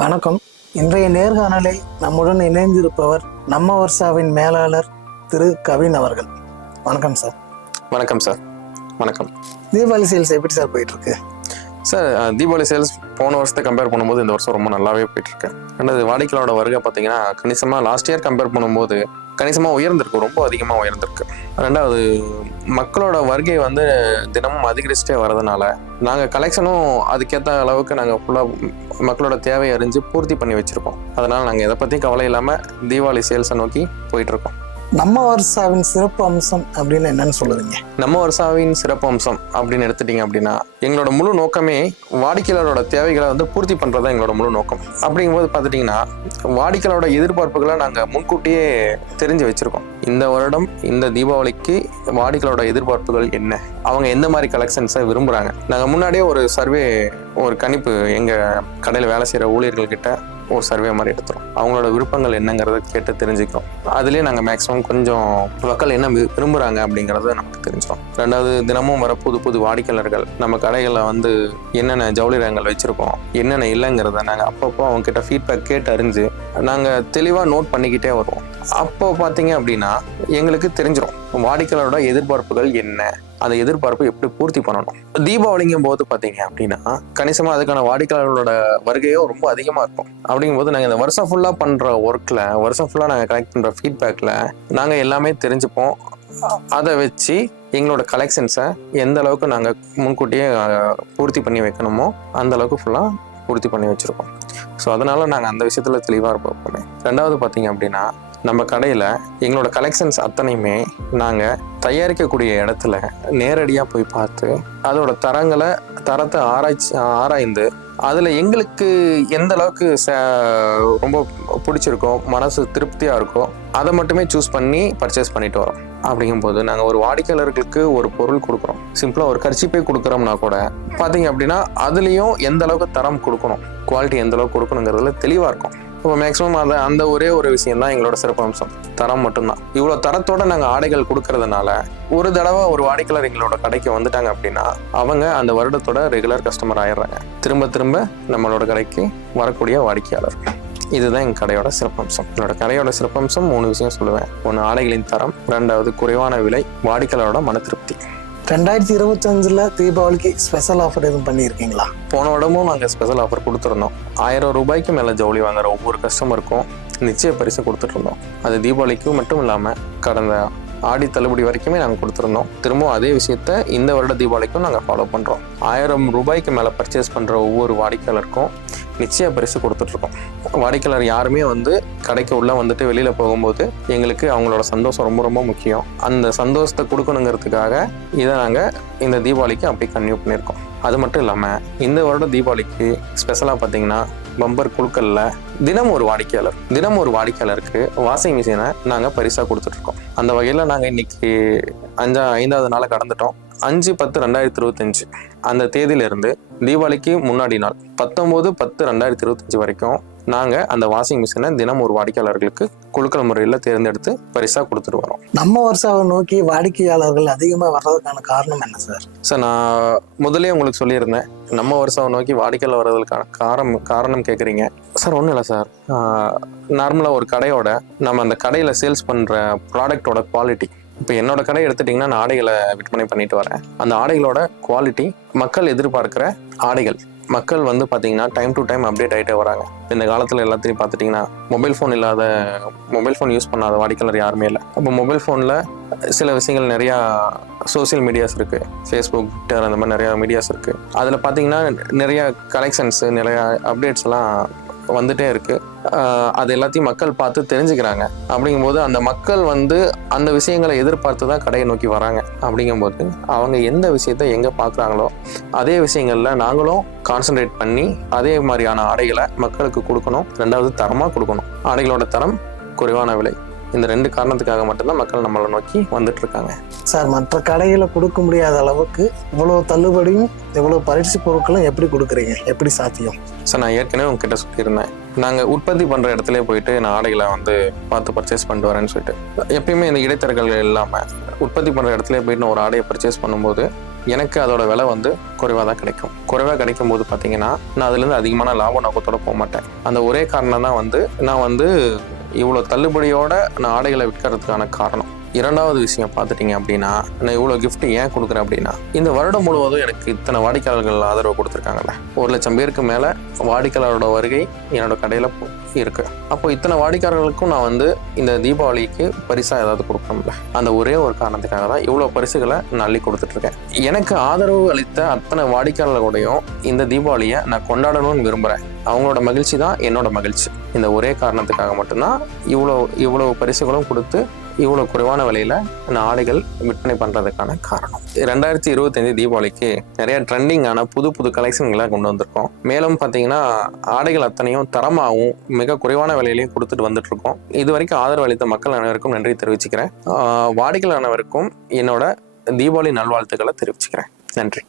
வணக்கம். இன்றைய நேர்காணலில் நம்முடன் இணைந்திருப்பவர் நம்ம வர்ஷாவின் மேலாளர் திரு கவின் அவர்கள். வணக்கம் சார். வணக்கம் சார். வணக்கம். தீபாவளி சேல்ஸ் எப்படி சார் போயிட்டு இருக்கு? சார், தீபாவளி சேல்ஸ் போன வருஷத்தை கம்பேர் பண்ணும்போது இந்த வருஷம் ரொம்ப நல்லாவே போயிட்டு இருக்கு. ரெண்டாவது வாடிக்கையாளரோட வருகை பார்த்தீங்கன்னா கணிசமாக லாஸ்ட் இயர் கம்பேர் பண்ணும்போது கணிசமாக உயர்ந்திருக்கு, ரொம்ப அதிகமாக உயர்ந்திருக்கு. ரெண்டாவது மக்களோட வருகை வந்து தினமும் அதிகரிச்சுட்டே வர்றதுனால நாங்கள் கலெக்ஷனும் அதுக்கேற்ற அளவுக்கு நாங்கள் ஃபுல்லாக மக்களோட தேவையை அறிஞ்சு பூர்த்தி பண்ணி வச்சுருக்கோம். அதனால் நாங்கள் எதை பற்றியும் கவலை இல்லாமல் தீபாவளி சேல்ஸை நோக்கி போயிட்டுருக்கோம். நம்ம வர்ஷாவின் சிறப்பு அம்சம் அப்படின்னு என்னன்னு சொல்லுவீங்க? நம்ம வர்ஷாவின் சிறப்பு அம்சம் அப்படின்னு எடுத்துட்டீங்க அப்படின்னா எங்களோட முழு நோக்கமே வாடிக்கையாளரோட தேவைகளை வந்து பூர்த்தி பண்ணுறது தான் எங்களோட முழு நோக்கம். அப்படிங்கும்போது பார்த்துட்டிங்கன்னா வாடிக்கையாளரோட எதிர்பார்ப்புகளை நாங்கள் முன்கூட்டியே தெரிஞ்சு வச்சுருக்கோம். இந்த வருடம் இந்த தீபாவளிக்கு வாடிக்கையாளரோட எதிர்பார்ப்புகள் என்ன, அவங்க எந்த மாதிரி கலெக்ஷன்ஸை விரும்புகிறாங்க. நாங்கள் முன்னாடியே ஒரு சர்வே, ஒரு கணிப்பு எங்கள் கடையில் வேலை செய்கிற ஊழியர்கள்கிட்ட ஒரு சர்வே மாதிரி எடுத்துரும். அவங்களோட விருப்பங்கள் என்னங்கிறத கேட்டு தெரிஞ்சுக்கிறோம். அதுலேயே நாங்கள் மேக்ஸிமம் கொஞ்சம் மக்கள் என்ன விரும்புகிறாங்க அப்படிங்கிறத நமக்கு தெரிஞ்சிடும். ரெண்டாவது, தினமும் வர புது புது வாடிக்கையாளர்கள் நம்ம கடைகளில் வந்து என்னென்ன ஜவுளி ரகங்கள் வச்சுருக்கோம், என்னென்ன இல்லைங்கிறத நாங்கள் அப்பப்போ அவங்ககிட்ட ஃபீட்பேக் கேட்டு அறிஞ்சு நாங்கள் தெளிவாக நோட் பண்ணிக்கிட்டே வருவோம். அப்போ பார்த்தீங்க அப்படின்னா எங்களுக்கு தெரிஞ்சிடும் வாடிக்கையாளரோட எதிர்பார்ப்புகள் என்ன, அந்த எதிர்பார்ப்பு எப்படி பூர்த்தி பண்ணணும். தீபாவளிங்கும் போது பார்த்தீங்க அப்படின்னா கணிசமாக அதுக்கான வாடிக்கையாளர்களோட வருகையும் ரொம்ப அதிகமாக இருக்கும். அப்படிங்கும்போது நாங்கள் இந்த வருஷம் ஃபுல்லாக பண்ணுற ஒர்க்கில், வருஷம் ஃபுல்லாக நாங்கள் கலெக்ட் பண்ணுற ஃபீட்பேக்கில் நாங்கள் எல்லாமே தெரிஞ்சுப்போம். அதை வச்சு எங்களோட கலெக்ஷன்ஸை எந்த அளவுக்கு நாங்கள் முன்கூட்டியே பூர்த்தி பண்ணி வைக்கணுமோ அந்த அளவுக்கு ஃபுல்லாக பூர்த்தி பண்ணி வச்சுருக்கோம். ஸோ அதனால் நாங்கள் அந்த விஷயத்தில் தெளிவாக இருப்போமே. ரெண்டாவது பார்த்தீங்க அப்படின்னா நம்ம கடையில் எங்களோட கலெக்ஷன்ஸ் அத்தனையுமே நாங்கள் தயாரிக்கக்கூடிய இடத்துல நேரடியாக போய் பார்த்து அதோட தரத்தை ஆராய்ந்து அதில் எங்களுக்கு எந்த அளவுக்கு ரொம்ப பிடிச்சிருக்கோ, மனசு திருப்தியாக இருக்கோ அதை மட்டுமே சூஸ் பண்ணி பர்ச்சேஸ் பண்ணிட்டு வரோம். அப்படிங்கும்போது நாங்கள் ஒரு வாடிக்கையாளர்களுக்கு ஒரு பொருள் கொடுக்குறோம், சிம்பிளாக ஒரு கர்ச்சிப்பே கொடுக்குறோம்னா கூட பார்த்தீங்க அப்படின்னா அதுலேயும் எந்த அளவுக்கு தரம் கொடுக்கணும், குவாலிட்டி எந்த அளவுக்கு கொடுக்கணுங்கிறதுல தெளிவாக இருக்கும். இப்போ மேக்ஸிமம் அந்த ஒரே ஒரு விஷயம் தான் எங்களோட சிறப்பு அம்சம், தரம் மட்டும்தான். இவ்வளோ தரத்தோட நாங்கள் ஆடைகள் கொடுக்கறதுனால ஒரு தடவை ஒரு வாடிக்கையாளர் எங்களோட கடைக்கு வந்துட்டாங்க அப்படின்னா அவங்க அந்த வருடத்தோட ரெகுலர் கஸ்டமர் ஆயிடுறாங்க, திரும்ப திரும்ப நம்மளோட கடைக்கு வரக்கூடிய வாடிக்கையாளர். இதுதான் எங்கள் கடையோட சிறப்பம்சம். என்னோட கடையோட சிறப்பம்சம் 3 விஷயம் சொல்லுவேன். 1, ஆடைகளின் தரம். 2வது, குறைவான விலை, வாடிக்கையாளரோட மன திருப்தி. 2025 தீபாவளிக்கு ஸ்பெஷல் ஆஃபர் எதுவும் பண்ணியிருக்கீங்களா? போன வருடமும் நாங்கள் ஸ்பெஷல் ஆஃபர் கொடுத்துருந்தோம். 1000 ரூபாய்க்கு மேலே ஜவுளி வாங்குற ஒவ்வொரு கஸ்டமருக்கும் நிச்சய பரிசு கொடுத்துட்ருந்தோம். அது தீபாவளிக்கு மட்டும் இல்லாமல் கடந்த ஆடி தள்ளுபடி வரைக்குமே நாங்கள் கொடுத்துருந்தோம். திரும்பவும் அதே விஷயத்த இந்த வருட தீபாவளிக்கும் நாங்கள் ஃபாலோ பண்ணுறோம். 1000 ரூபாய்க்கு மேலே பர்ச்சேஸ் பண்ணுற ஒவ்வொரு வாடிக்கையாளருக்கும் நிச்சய பரிசு கொடுத்துட்ருக்கோம். வாடிக்கையாளர் யாருமே வந்து கடைக்கு உள்ளே வந்துட்டு வெளியில் போகும்போது எங்களுக்கு அவங்களோட சந்தோஷம் ரொம்ப ரொம்ப முக்கியம். அந்த சந்தோஷத்தை கொடுக்கணுங்கிறதுக்காக இதை நாங்கள் இந்த தீபாவளிக்கு அப்படி கன்டினியூ பண்ணியிருக்கோம். அது மட்டும் இல்லாமல் இந்த வருடம் தீபாவளிக்கு ஸ்பெஷலாக பார்த்தீங்கன்னா பம்பர் குழுக்களில் தினம் ஒரு வாடிக்கையாளருக்கு வாஷிங் மிஷினை நாங்கள் பரிசாக கொடுத்துட்ருக்கோம். அந்த வகையில் நாங்கள் இன்னைக்கு 5வது நாளை கடந்துட்டோம். 5/10/2025 அந்த தேதியிலிருந்து தீபாவளிக்கு முன்னாடி நாள் 19/10/2025 வரைக்கும் நாங்கள் அந்த வாஷிங் மிஷினை தினம் ஒரு வாடிக்கையாளர்களுக்கு குழுக்கள் முறையில் தேர்ந்தெடுத்து பரிசாக கொடுத்துட்டு வரோம். நம்ம வருஷாவை நோக்கி வாடிக்கையாளர்கள் அதிகமாக வர்றதுக்கான காரணம் என்ன சார்? சார், நான் முதலே உங்களுக்கு சொல்லியிருந்தேன், நம்ம வருஷாவை நோக்கி வாடிக்கையாளர் வர்றதுக்கான காரணம் கேட்குறீங்க. சார், ஒன்றும் இல்லை சார். நார்மலாக ஒரு கடையோட நம்ம அந்த கடையில் சேல்ஸ் பண்ணுற ப்ராடக்டோட குவாலிட்டி, இப்போ என்னோட கடை எடுத்துட்டிங்கன்னா நான் ஆடைகளை விற்பனை பண்ணிட்டு வரேன். அந்த ஆடைகளோட குவாலிட்டி, மக்கள் எதிர்பார்க்குற ஆடைகள், மக்கள் வந்து பார்த்தீங்கன்னா டைம் டு டைம் அப்டேட் ஆகிட்டே வராங்க. இந்த காலத்தில் எல்லாத்தையும் பார்த்துட்டிங்கன்னா மொபைல் ஃபோன் யூஸ் பண்ணாத வாடிக்கையாளர் யாருமே இல்லை. அப்போ மொபைல் ஃபோனில் சில விஷயங்கள் நிறையா சோசியல் மீடியாஸ் இருக்குது, ஃபேஸ்புக், ட்விட்டர், அந்த மாதிரி நிறையா மீடியாஸ் இருக்குது. அதில் பார்த்தீங்கன்னா நிறையா கலெக்ஷன்ஸு, நிறையா அப்டேட்ஸ் எல்லாம் வந்துட்டே இருக்குது. அது எல்லாத்தையும் மக்கள் பார்த்து தெரிஞ்சுக்கிறாங்க. அப்படிங்கும்போது அந்த மக்கள் வந்து அந்த விஷயங்களை எதிர்பார்த்து தான் கடையை நோக்கி வராங்க. அப்படிங்கும்போது அவங்க எந்த விஷயத்த எங்கே பார்க்குறாங்களோ அதே விஷயங்களில் நாங்களும் கான்சன்ட்ரேட் பண்ணி அதே மாதிரியான ஆடைகளை மக்களுக்கு கொடுக்கணும். 2வது, தரமாக கொடுக்கணும். ஆடைகளோட தரம், குறைவான விலை, இந்த 2 காரணத்துக்காக மட்டும்தான் மக்கள் நம்மளை நோக்கி வந்துட்டு இருக்காங்க. சார், மற்ற கடைகளை கொடுக்க முடியாத அளவுக்கு இவ்வளோ தள்ளுபடியும் இவ்வளோ பரிசு பொருட்களும் எப்படி கொடுக்குறீங்க? எப்படி சாத்தியம்? சார், நான் ஏற்கனவே உங்ககிட்ட சொல்லியிருந்தேன், நாங்கள் உற்பத்தி பண்ணுற இடத்துல போயிட்டு நான் ஆடைகளை வந்து பார்த்து பர்ச்சேஸ் பண்ணிட்டு வரேன்னு சொல்லிட்டு. எப்பயுமே இந்த இடைத்தரகர்கள் இல்லாமல் உற்பத்தி பண்ணுற இடத்துல போயிட்டு நான் ஒரு ஆடையை பர்ச்சேஸ் பண்ணும்போது எனக்கு அதோட விலை வந்து குறைவாக தான் கிடைக்கும். குறைவாக கிடைக்கும் போது பார்த்தீங்கன்னா நான் அதுலேருந்து அதிகமான லாப நோக்கத்தோட போக மாட்டேன். அந்த ஒரே காரணம் தான் வந்து நான் வந்து இவ்வளோ தள்ளுபடியோட நான் ஆடைகளை விற்கிறதுக்கான காரணம். இரண்டாவது விஷயம் பார்த்துட்டிங்க அப்படின்னா, நான் இவ்வளோ gift ஏன் கொடுக்குறேன் அப்படின்னா, இந்த வருடம் முழுவதும் எனக்கு இத்தனை வாடிக்கையாளர்கள் ஆதரவு கொடுத்துருக்காங்கல்ல. 1,00,000 பேருக்கு மேலே வாடிக்கையாளரோட வருகை என்னோட கடையில் இருக்கு. அப்போ இத்தனை வாடிக்கையாளர்களுக்கும் நான் வந்து இந்த தீபாவளிக்கு பரிசாக ஏதாவது கொடுக்கணும்ல. அந்த ஒரே ஒரு காரணத்துக்காக தான் இவ்வளோ பரிசுகளை நான் அள்ளி கொடுத்துட்ருக்கேன். எனக்கு ஆதரவு அளித்த அத்தனை வாடிக்கையாளர்களோடையும் இந்த தீபாவளியை நான் கொண்டாடணும்னு விரும்புகிறேன். அவங்களோட மகிழ்ச்சி தான் என்னோட மகிழ்ச்சி. இந்த ஒரே காரணத்துக்காக மட்டும்தான் இவ்வளோ பரிசுகளும் கொடுத்து இவ்வளோ குறைவான விலையில் நான் ஆடைகள் விற்பனை பண்ணுறதுக்கான காரணம். 2025 தீபாவளிக்கு நிறைய ட்ரெண்டிங்கான புது கலெக்ஷன்களை கொண்டு வந்திருக்கோம். மேலும் பார்த்தீங்கன்னா ஆடைகள் அத்தனையும் தரமாகவும் மிக குறைவான விலையிலையும் கொடுத்துட்டு வந்துட்டுருக்கோம். இது வரைக்கும் ஆதரவு அளித்த மக்கள் அனைவருக்கும் நன்றி தெரிவிச்சுக்கிறேன். வாடிக்கையாளர் அனைவருக்கும் என்னோட தீபாவளி நல்வாழ்த்துக்களை தெரிவிச்சுக்கிறேன். நன்றி.